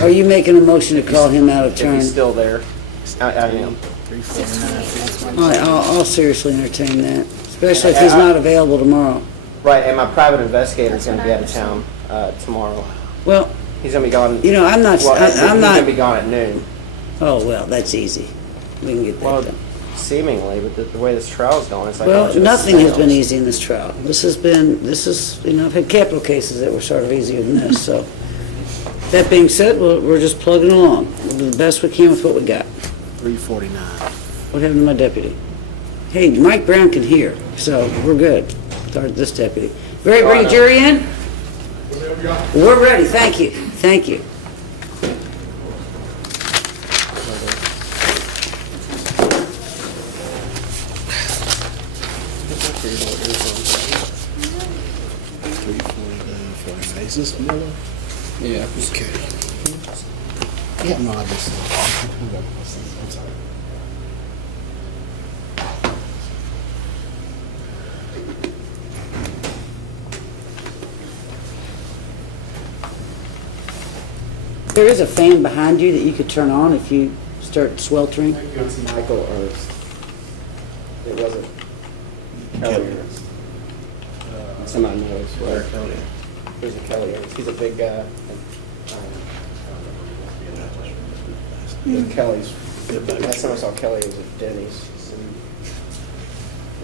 Are you making a motion to call him out of If turn? he's still there, I am. I'll seriously entertain that, especially if he's not available tomorrow. Right, and my private investigator is going to be out of town tomorrow. Well, He's going to be gone. you know, I'm not. He's going not. to be gone at noon. Oh well, that's easy. We can get that Well, done. seemingly, but the way this trial's going, it's like Well, nothing has been easy in this trial. This is, you know, I've had capital cases that were sort of easier than this, so. That being said, we're just plugging along. We'll do the best we can with what we got. 349. What happened to my deputy? Hey, Mike Brown can hear, so we're good. Start this deputy. Ready to bring a jury in? We're ready, thank you, thank you. Is this Miller? Yeah. Okay. Yeah, no, I just. I'm sorry. There is a fan behind you that you could turn on if you start sweltering. It's Michael Ernst. It wasn't Kelly Ernst. Somebody knows where Kelly is. He's a Kelly Ernst. He's a big guy. Kelly's. Last time I saw Kelly was at Denny's.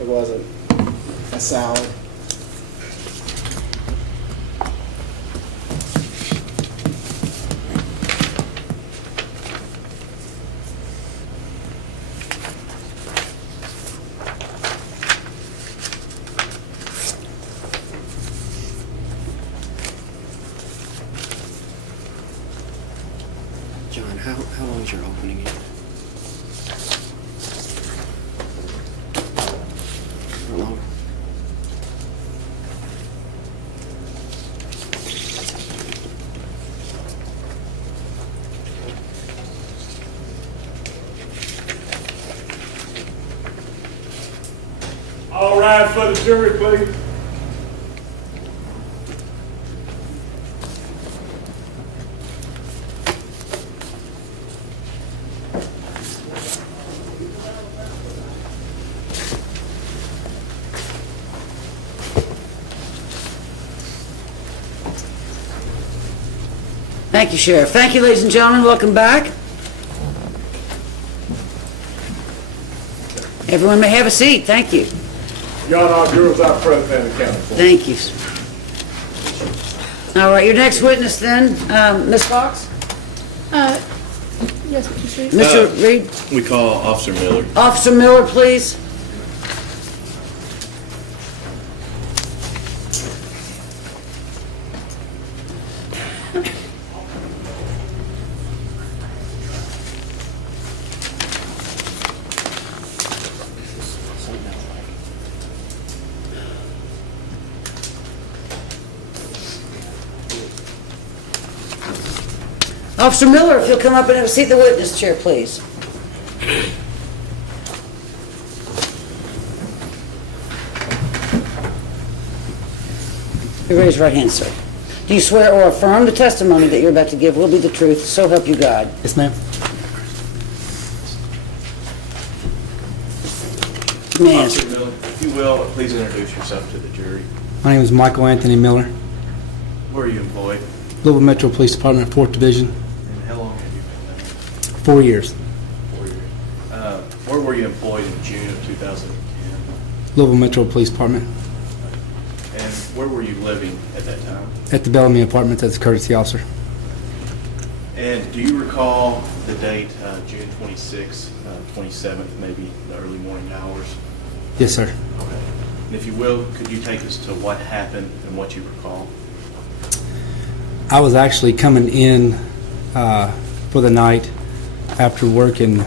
It wasn't a salad. John, how long is your opening in? How long? All rise for the jury, please. Thank you, Sheriff. Thank you, ladies and gentlemen. Welcome back. Everyone may have a seat. Thank you. Your Honor, our jurors are present and accounted for. Thank you. All right, your next witness then, Ms. Fox? Yes, Mr. Reed. Mr. Reed? We call Officer Miller. Officer Miller, please. Officer Miller, if you'll come up and have a seat in the witness chair, please. You raise your right hand, sir. Do you swear or affirm the testimony that you're about to give will be the truth, so help you God? Yes, ma'am. May I Officer Miller, if you will, please introduce yourself to the jury. My name is Michael Anthony Miller, Where are you employed? Louisville Metro Police Department, 4th Division, And how long have you been there? 4 years. 4 years. Where were you employed in June of 2010? Louisville Metro Police Department, And where were you living at that time? at the Bellamy Apartments as a courtesy officer. And do you recall the date, June 26th, 27th, maybe the early morning hours? Yes, sir. Okay. And if you will, could you take us to what happened and what you recall? I was actually coming in for the night after work, and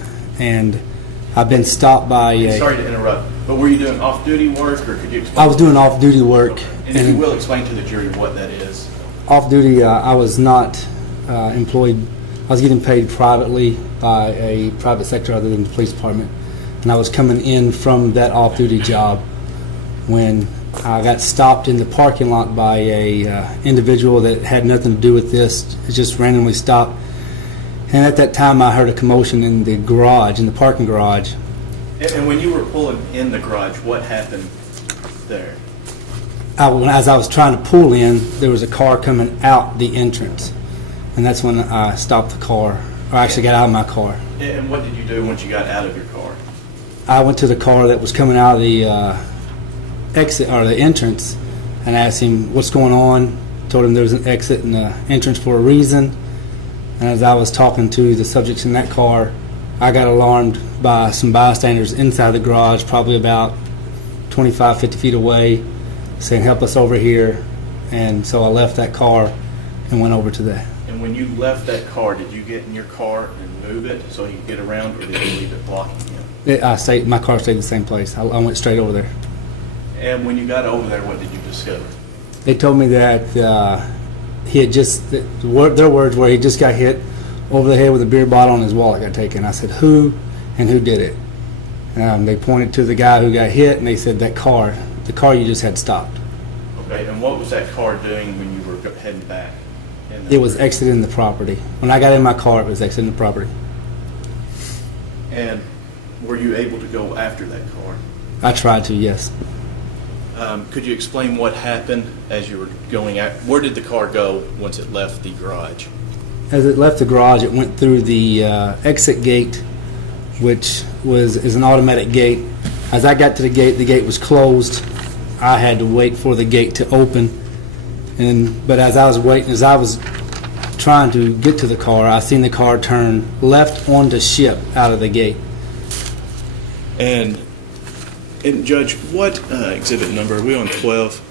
I've been stopped by a... Sorry to interrupt, but were you doing off-duty work, or could you explain? I was doing off-duty work. And if you will, explain to the jury what that is. Off-duty, I was not employed. I was getting paid privately by a private sector other than the police department. And I was coming in from that off-duty job when I got stopped in the parking lot by a individual that had nothing to do with this. It just randomly stopped, And at that time, I heard a commotion in the garage, in the parking garage. And when you were pulling in the garage, what happened there? As I was trying to pull in, there was a car coming out the entrance. And that's when I stopped the car, or actually got out of my car. And what did you do once you got out of your car? I went to the car that was coming out of the exit, or the entrance, and asked him what's going on. Told him there was an exit and the entrance for a reason. And as I was talking to the subjects in that car, I got alarmed by some bystanders inside the garage, probably about 25, 50 feet away, saying, "Help us over here." And so I left that car and went over to that. And when you left that car, did you get in your car and move it so you could get around, or did you leave it blocking you? My car stayed the same place. I went straight over there. And when you got over there, what did you discover? They told me that he had just, their words were, he just got hit over the head with a beer bottle and his wallet got taken. I said, who and who did it? They pointed to the guy who got hit, and they said, that car, the car you just had stopped. Okay, and what was that car doing when you were heading back? It was exiting the property. When I got in my car, it was exiting the property. And were you able to go after that car? I tried to, yes. Could you explain what happened as you were going out? Where did the car go once it left the garage? As it left the garage, it went through the exit gate, which is an automatic gate. As I got to the gate was closed. I had to wait for the gate to open. But as I was waiting, as I was trying to get to the car, I seen the car turn left onto Ship out of the gate. And Judge, what exhibit number? Are we on 12?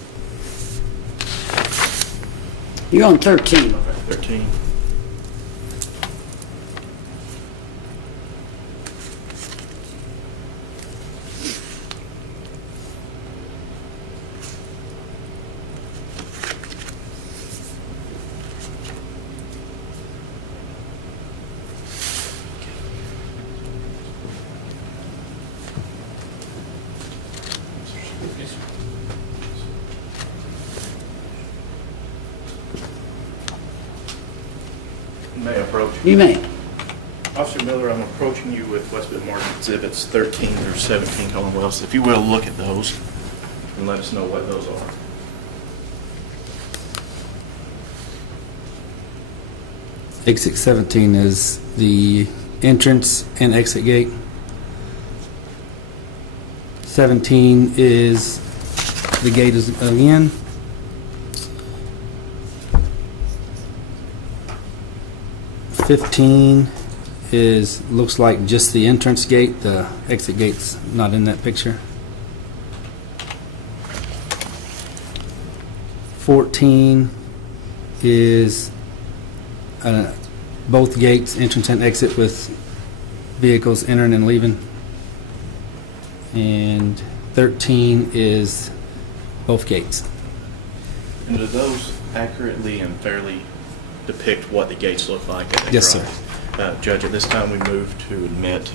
You're on 13. 13. May I approach? You may. Officer Miller, I'm approaching you with what's been marked exhibits 13 through 17, Commonwealth. If you will, look at those and let us know what those are. Exit 17 is the entrance and exit gate. 17 is the gate is again. 15 looks like just the entrance gate. The exit gate's not in that picture. 14 is both gates, entrance and exit, with vehicles entering and leaving. And 13 is both gates. And do those accurately and fairly depict what the gates look like at the Yes, garage? Judge, at this time we move to admit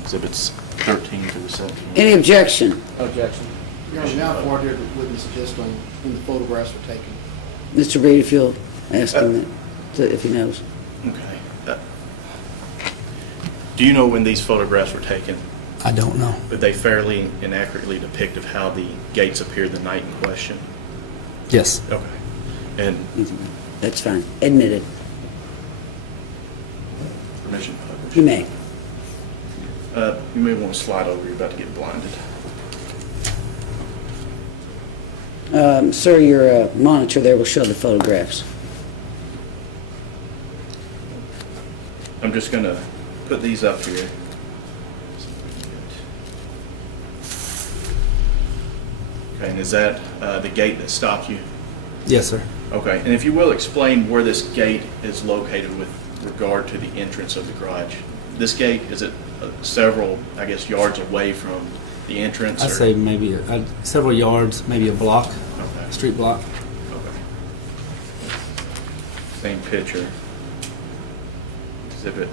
exhibits 13 through 17. Any objection? Objection. Your Honor, now forwarded witness just on when the photographs were taken. Mr. Reed, if you'll ask him if he knows. Okay. Do you know when these photographs were taken? I don't know. But they fairly and accurately depict of how the gates appeared the night in question? Yes. Okay. And That's fine. Admitted. permission to publish? You may. You may want to slide over. You're about to get blinded. Sir, your monitor there will show the photographs. I'm just going to put these up here. Okay, and is that the gate that stopped you? Yes, sir. Okay, and if you will explain where this gate is located with regard to the entrance of the garage. This gate, is it several, I guess, yards away from the entrance? I'd or- say maybe several yards, maybe a block, Okay. street block. Okay. Same picture. Exhibit.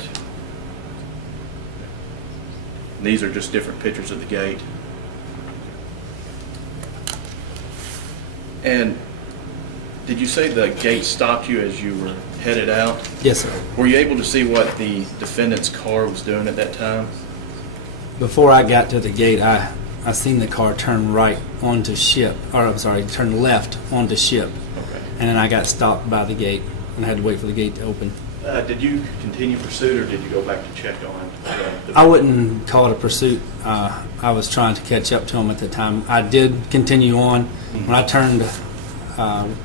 And these are just different pictures of the gate. Did you say the gate stopped you as you were headed out? Yes, sir. Were you able to see what the defendant's car was doing at that time? Before I got to the gate, I seen the car turn right onto Ship, or I'm sorry, turn left onto Ship. Okay. And then I got stopped by the gate and had to wait for the gate to open. Did you continue pursuit, or did you go back to check on? I wouldn't call it a pursuit. I was trying to catch up to him at the time. I did continue on. When I turned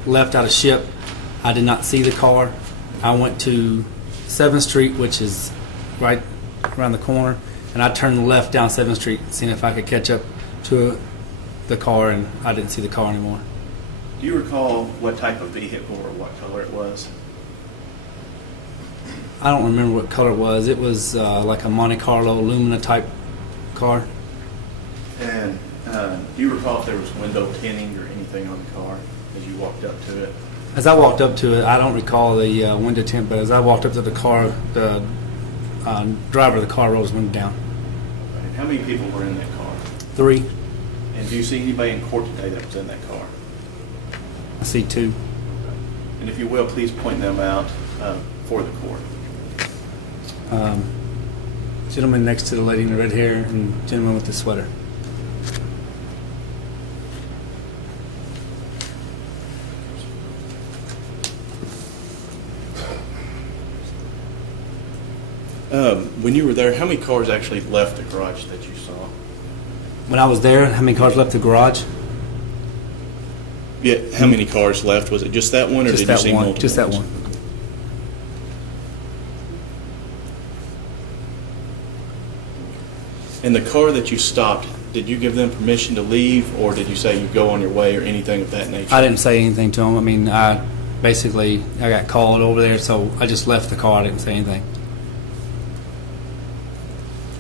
left out of Ship, I did not see the car. I went to 7th Street, which is right around the corner, and I turned left down 7th Street, seeing if I could catch up to the car, and I didn't see the car anymore. Do you recall what type of vehicle or what color it was? I don't remember what color it was. It was like a Monte Carlo Lumina type car. And do you recall if there was window tinting or anything on the car as you walked up to it? As I walked up to it, I don't recall the window tint, but as I walked up to the car, the driver of the car rolled his window down. And how many people were in that car? 3. And do you see anybody in court today that was in that car? I see 2. And if you will, please point them out for the court. Gentleman next to the lady in the red hair and gentleman with the sweater. When you were there, how many cars actually left the garage that you saw? When I was there, how many cars left the garage? Yeah, how many cars left? Was it just that one, or Just did you that see one. multiple? Just that ones? one. And the car that you stopped, did you give them permission to leave, or did you say you go on your way, or anything of that nature? I didn't say anything to him. I mean, I got called over there, so I just left the car. I didn't say anything.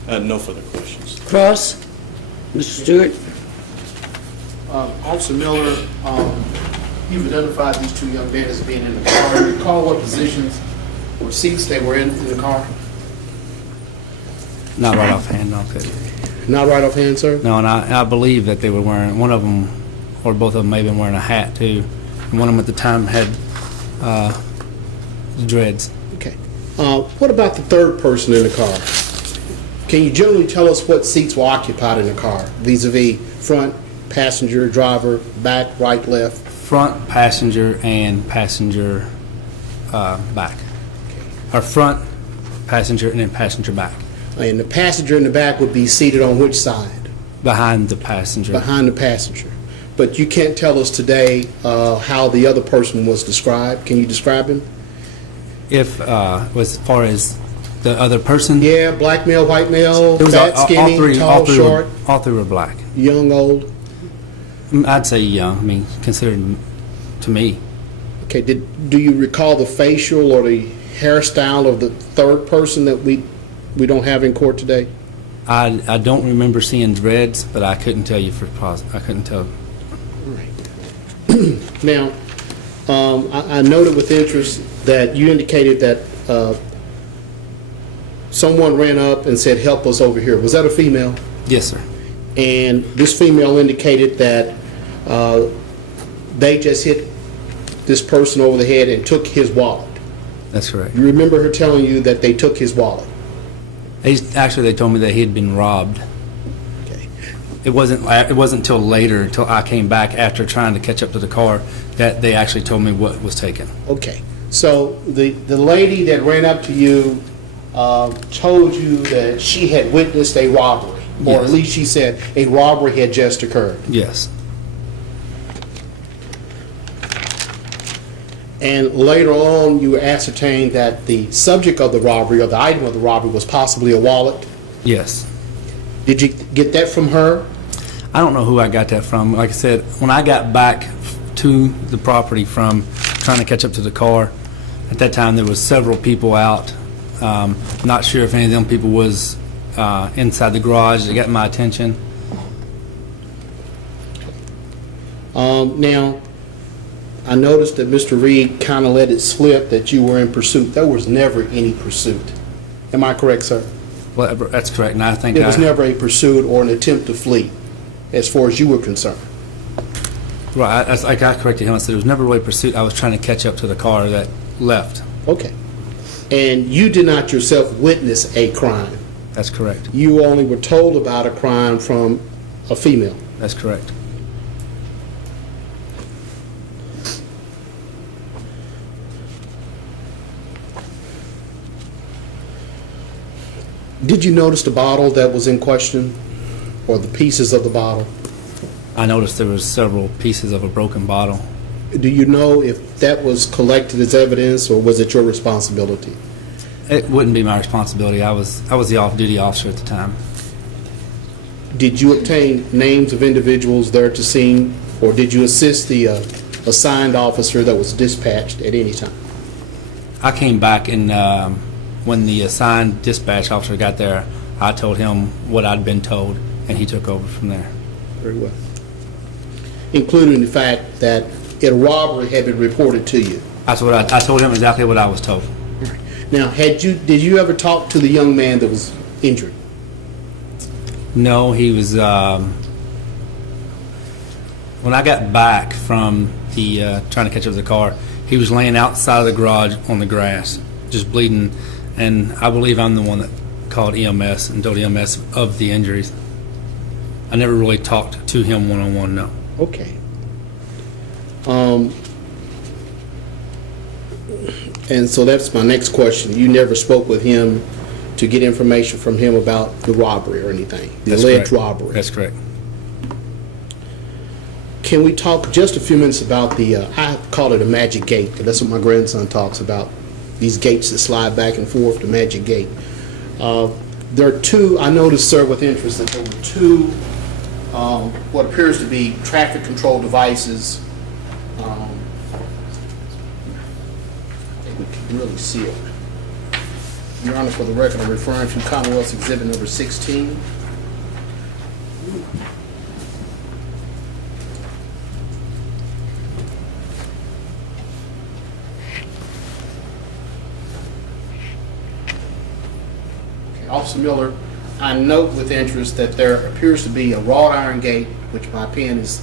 No further questions. Cross? Mr. Stewart? Officer Miller, you've identified these 2 young men as being in the car. Do you recall what positions or seats they were in the car? Not right offhand, no. Good. Not right offhand, sir? No, and I believe that they were wearing, one of them, or both of them may have been wearing a hat, too. And one of them at the time had dreads. Okay. What about the third person in the car? Can you generally tell us what seats were occupied in the car, vis-a-vis front, passenger, driver, back, right, left? Front, passenger, and passenger back. Or front, passenger, and then passenger back. And the passenger in the back would be seated on which side? Behind the passenger. Behind the passenger. But you can't tell us today how the other person was described. Can you describe him? If, as far as the other person? Yeah, black male, white male, It was fat, skinny, tall, short, all three were black. young, old. I'd say young. I mean, considered to me. Okay, do you recall the facial or the hairstyle of the third person that we don't have in court today? I don't remember seeing dreads, but I couldn't tell you for positive. I couldn't tell. Now, I noted with interest that you indicated that someone ran up and said, "Help us over here." Was that a female? Yes, sir. And this female indicated that they just hit this person over the head and took his wallet. That's correct. You remember her telling you that they took his wallet? Actually, they told me that he had been robbed. Okay. It wasn't until later, until I came back after trying to catch up to the car, that they actually told me what was taken. Okay. So the lady that ran up to you told you that she had witnessed a robbery, or Yes. at least she said a robbery had just occurred. Yes. And later on, you ascertained that the subject of the robbery, or the item of the robbery, was possibly a wallet. Yes. Did you get that from her? I don't know who I got that from. Like I said, when I got back to the property from trying to catch up to the car, at that time there was several people out. Not sure if any of them people was inside the garage that got my attention. Now, I noticed that Mr. Reed kind of let it slip that you were in pursuit. There was never any pursuit. Am I correct, sir? Well, that's correct, and I think There was never a pursuit or an attempt to flee, as far as you were concerned. Right, I corrected him. I said it was never really pursuit. I was trying to catch up to the car that left. Okay. And you did not yourself witness a crime. That's correct. You only were told about a crime from a female. That's correct. Did you notice the bottle that was in question, or the pieces of the bottle? I noticed there was several pieces of a broken bottle. Do you know if that was collected as evidence, or was it your responsibility? It wouldn't be my responsibility. I was the off-duty officer at the time. Did you obtain names of individuals there at the scene, or did you assist the assigned officer that was dispatched at any time? I came back, and when the assigned dispatch officer got there, I told him what I'd been told, and he took over from there. Very well. Including the fact that a robbery had been reported to you. That's what I told him exactly what I was told. Now, did you ever talk to the young man that was injured? No, he was. When I got back from the trying to catch up with the car, he was laying outside of the garage on the grass, just bleeding. And I believe I'm the one that called EMS and told EMS of the injuries. I never really talked to him one-on-one, no. Okay. And so that's my next question. You never spoke with him to get information from him about the robbery or anything? The That's alleged correct. robbery? That's correct. Can we talk just a few minutes about the, I call it a magic gate, 'cause that's what my grandson talks about, these gates that slide back and forth, the magic gate. There are two, I noticed, sir, with interest, that there were two, what appears to be traffic control devices. I think we can really see it. Your Honor, for the record, I'm referring to Commonwealth's Exhibit number 16. Officer Miller, I note with interest that there appears to be a wrought iron gate, which my pen is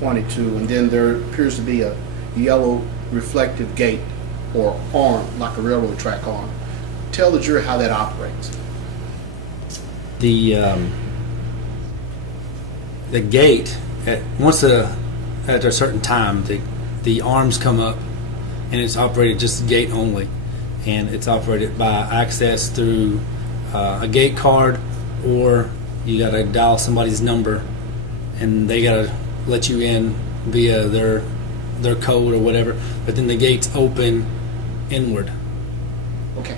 pointed to, and then there appears to be a yellow reflective gate or arm, like a railroad track arm. Tell the jury how that operates. The gate at a certain time, the arms come up, and it's operated just gate only, and it's operated by access through a gate card, or you got to dial somebody's number, and they got to let you in via their code or whatever. But then the gates open inward. Okay.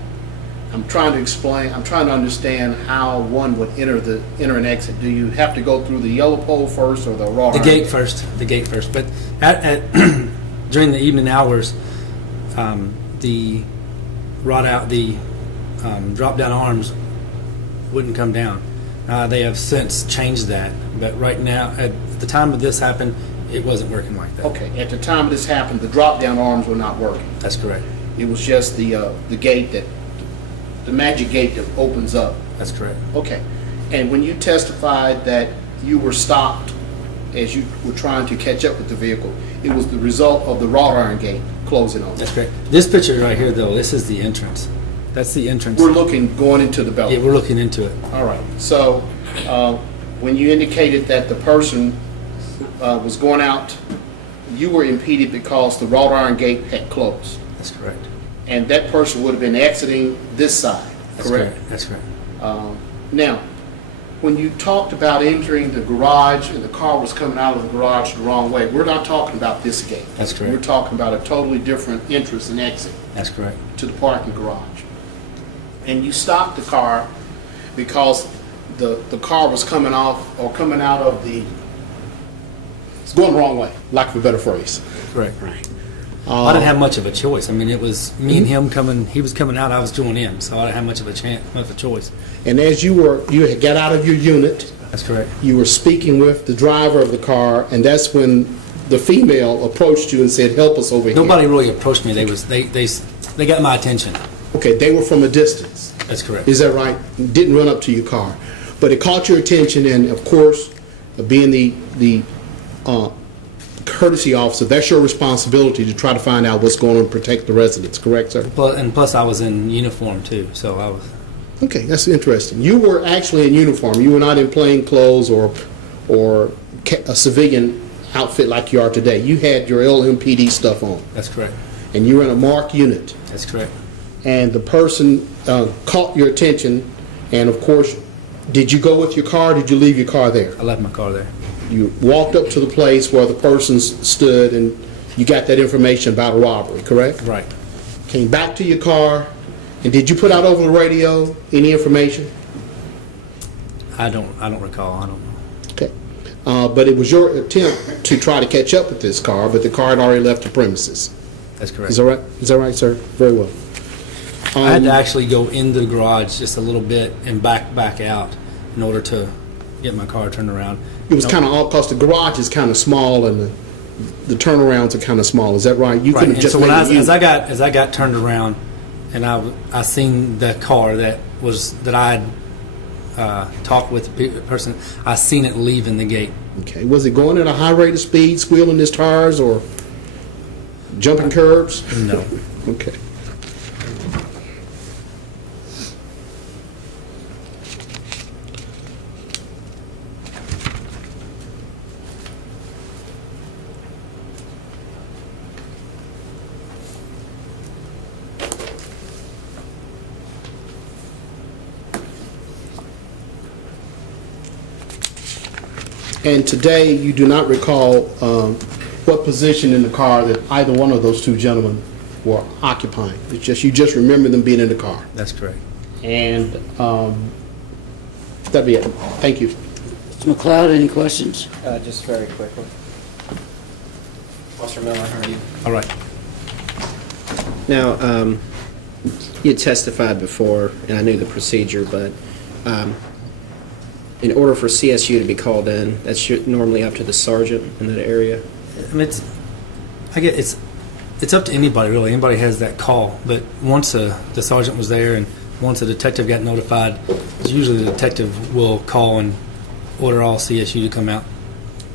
I'm trying to understand how one would enter and exit. Do you have to go through the yellow pole first or the wrought iron? The gate first. But at during the evening hours, the drop down arms wouldn't come down. They have since changed that, but right now, at the time of this happened, it wasn't working like that. Okay. At the time this happened, the drop down arms were not working. That's correct. It was just the gate the magic gate that opens up. That's correct. Okay. And when you testified that you were stopped as you were trying to catch up with the vehicle, it was the result of the wrought iron gate closing on. That's correct. This picture right here, though, this is the entrance. That's the entrance. We're looking going into the Bellamy. Yeah, we're looking into it. All right. So when you indicated that the person was going out, you were impeded because the wrought iron gate had closed. That's correct. And that person would have been exiting this side, That's correct? That's correct. Now, when you talked about entering the garage and the car was coming out of the garage the wrong way, we're not talking about this gate. That's correct. We're talking about a totally different entrance and exit That's correct. to the parking garage. And you stopped the car because the car was coming off or coming out of it's going the wrong way, lack of a better phrase. Correct. I didn't have much of a choice. I mean, it was me and him coming. He was coming out. I was going in, so I didn't have much of a choice. And as you had got out of your unit, That's correct. you were speaking with the driver of the car, and that's when the female approached you and said, "Help us over here." Nobody really approached me. They got my attention. Okay, they were from a distance. That's correct. Is that right? Didn't run up to your car, but it caught your attention, and of course, being the courtesy officer, that's your responsibility to try to find out what's going on and protect the residents, correct, sir? And plus, I was in uniform too, so I was. Okay, that's interesting. You were actually in uniform. You were not in plain clothes or a civilian outfit like you are today. You had your LMPD stuff on, That's correct. and you were in a marked unit. That's correct. And the person caught your attention, and of course, did you go with your car, or did you leave your car there? I left my car there. You walked up to the place where the person stood, and you got that information about a robbery, correct? Right. Came back to your car, and did you put out over the radio any information? I don't recall. I don't know. Okay. But it was your attempt to try to catch up with this car, but the car had already left the premises. That's correct. Is that right? Is that right, sir? Very well. I had to actually go into the garage just a little bit and back out in order to get my car turned around. It was kind of all because the garage is kind of small and the turnarounds are kind of small. Is that right? You Right. couldn't And just so when made it as I got turned around, and I seen the car that I had talked with the person, I seen it leaving the gate. Okay. Was it going at a high rate of speed, squealing its tires, or jumping curbs? No. Okay. And today, you do not recall what position in the car that either one of those two gentlemen were occupying. It's just you just remember them being in the car. That's correct. And that'd be it. Thank you. Mr. McLeod, any questions? Just very quickly. Officer Miller, how are you? All right. Now, you had testified before, and I knew the procedure, but in order for CSU to be called in, that's normally up to the sergeant in that area. I mean, it's up to anybody really. Anybody has that call, but once the sergeant was there and once a detective got notified, usually the detective will call and order all CSU to come out.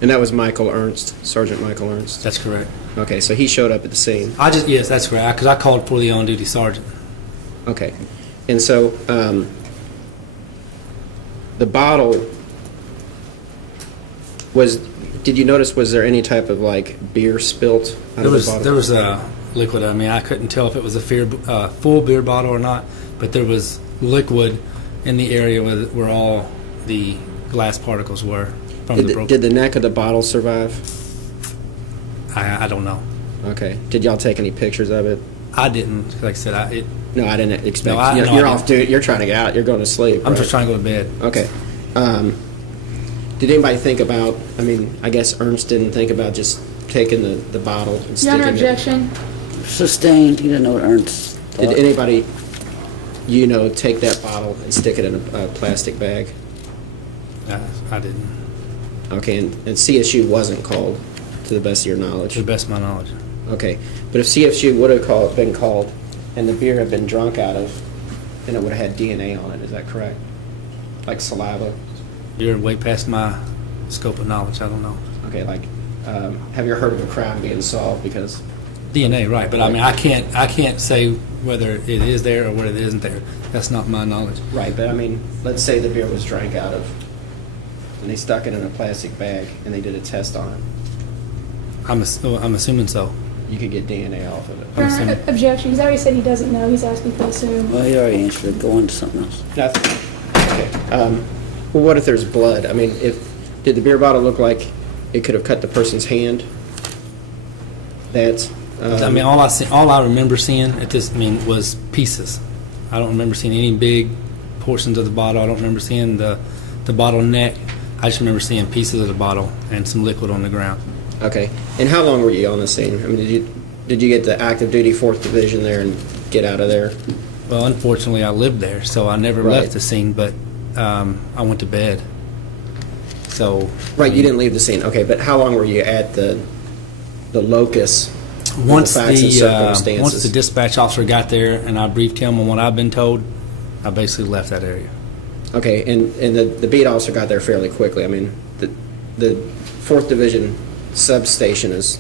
And that was Michael Ernst, Sergeant Michael Ernst. That's correct. Okay, so he showed up at the scene. Yes, that's correct. Because I called for the on-duty sergeant. Okay, and so the bottle was. Did you notice? Was there any type of like beer spilt out of the bottle? There was a liquid. I mean, I couldn't tell if it was a full beer bottle or not, but there was liquid in the area where all the glass particles were from the broken. Did the neck of the bottle survive? I don't know. Okay. Did y'all take any pictures of it? I didn't. Like I said, No, I didn't expect. No, I- you're no, I you're off didn't. duty. You're trying to get out. You're going to sleep. I'm right? just trying to go to bed. Okay. Did anybody think about? I mean, I guess Ernst didn't think about just taking the bottle and Your sticking Honor, it. objection. Sustained, you didn't know what Ernst thought. Did anybody, take that bottle and stick it in a plastic bag? I didn't. Okay, and CSU wasn't called, to the best of your knowledge. To the best of my knowledge. Okay, but if CSU would have been called and the beer had been drunk out of, then it would have had DNA on it. Is that correct? Like saliva? You're way past my scope of knowledge. I don't know. Okay, like, have you heard of a crime being solved because? DNA, right? But I mean, I can't say whether it is there or whether it isn't there. That's not my knowledge. Right, but I mean, let's say the beer was drank out of, and they stuck it in a plastic bag and they did a test on it. I'm assuming so. You could get DNA off of it. Your I'm Honor, assuming. objection. He's already said he doesn't know. He's asking to assume. Well, he already answered it. Go on to something else. Nothing. Okay. Well, what if there's blood? I mean, did the beer bottle look like it could have cut the person's hand? That's. I mean, all I remember seeing was pieces. I don't remember seeing any big portions of the bottle. I don't remember seeing the bottle neck. I just remember seeing pieces of the bottle and some liquid on the ground. Okay. And how long were you on the scene? I mean, did you get the active duty 4th Division there and get out of there? Well, unfortunately, I lived there, so I never Right. left the scene. But I went to bed. So Right. You didn't leave the scene. Okay. But how long were you at the locus? once the facts and the circumstances? once the dispatch officer got there and I briefed him on what I've been told, I basically left that area. Okay, and the beat officer got there fairly quickly. I mean, the 4th Division substation is,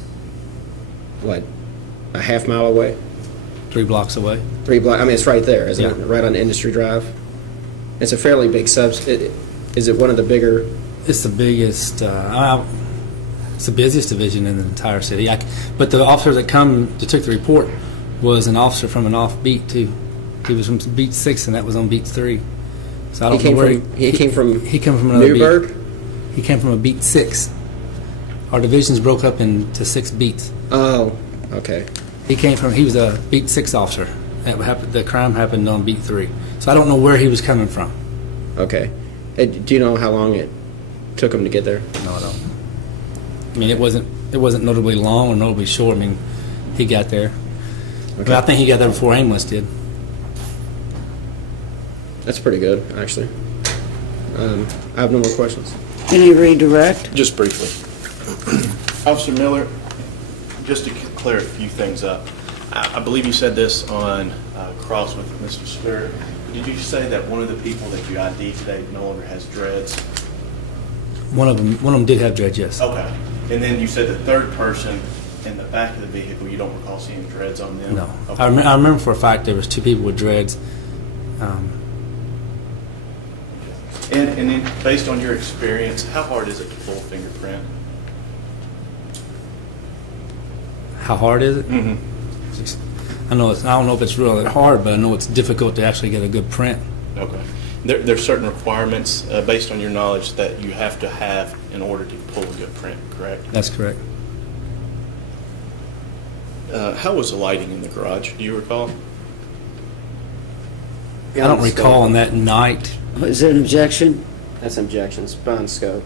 what, a half mile away? 3 blocks away. 3 block, I mean, it's right there, isn't it? Yeah. Right on Industry Drive? It's a fairly big is it one of the bigger, It's the biggest, it's the busiest division in the entire city. But the officer that took the report was an officer from an off beat too. He was from beat 6 and that was on beat 3. So I don't know where he came from he came from another Newburgh? beat. He came from a beat 6. Our divisions broke up into 6 beats. Oh, okay. He was a beat 6 officer. The crime happened on beat 3. So I don't know where he was coming from. Okay. Do you know how long it took him to get there? No, I don't. I mean, it wasn't notably long or notably short. I mean, he got there. But I think he got there before Amos did. That's pretty good, actually. I have no more questions. Any redirect? Just briefly. Officer Miller, just to clear a few things up, I believe you said this on Cross with Mr. Stewart. Did you say that one of the people that you ID today no longer has dreads? One of them did have dreads, yes. Okay. And then you said the third person in the back of the vehicle, you don't recall seeing dreads on them? No. Okay. I remember for a fact there was 2 people with dreads. And then, based on your experience, how hard is it to pull a fingerprint? How hard is it? Mm-hmm. I don't know if it's really hard, but I know it's difficult to actually get a good print. Okay. There's certain requirements, based on your knowledge, that you have to have in order to pull a good print, correct? That's correct. How was the lighting in the garage? Do you recall? I don't recall on that night. Is there an objection? That's objections. Bond scope.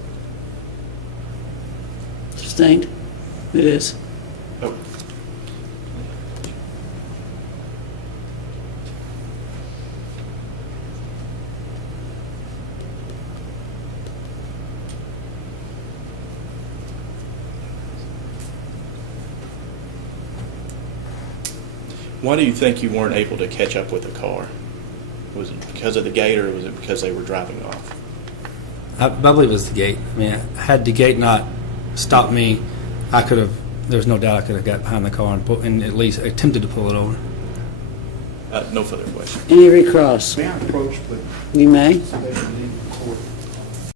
Sustained? It is. Oh. Why do you think you weren't able to catch up with the car? Was it because of the gate, or was it because they were driving off? I believe it was the gate. I mean, had the gate not stopped me, I could have. There's no doubt I could have got behind the car and at least attempted to pull it over. No further questions. Any recross? May I approach, but You may. somebody in court?